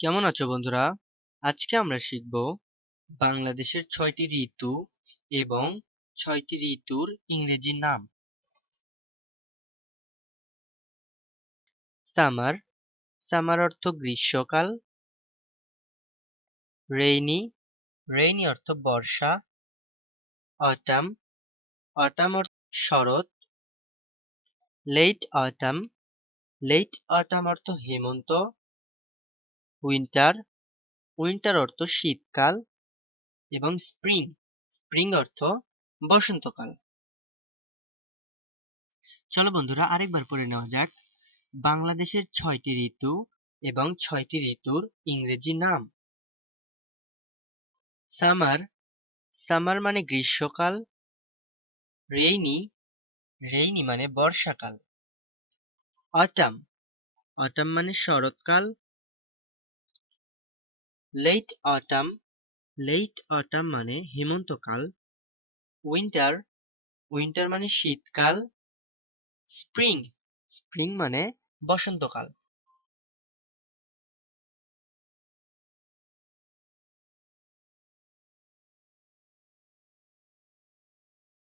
কেমন আছো বন্ধুরা? আজকে আমরা শিখব বাংলাদেশের ৬টি ঋতু এবং ৬টি ঋতুর ইংরেজি নাম। সামার, সামার অর্থ গ্রীষ্মকাল। রেইনি, রেইনি অর্থ বর্ষা। অটাম, অটাম অর্থ শরৎ। লেট অটাম, লেট অটাম অর্থ হেমন্ত। উইন্টার, উইন্টার অর্থ শীতকাল। এবং স্প্রিং, স্প্রিং অর্থ বসন্তকাল। চলো বন্ধুরা আরেকবার পড়ে নেওয়া যাক বাংলাদেশের ৬টি ঋতু এবং ৬টি ঋতুর ইংরেজি নাম। সামার, সামার মানে গ্রীষ্মকাল। রেইনি, রেইনি মানে বর্ষাকাল। অটাম, অটাম মানে শরৎকাল। লেট অটাম, লেট অটাম মানে হেমন্তকাল। উইন্টার, উইন্টার মানে শীতকাল। স্প্রিং, স্প্রিং মানে বসন্তকাল।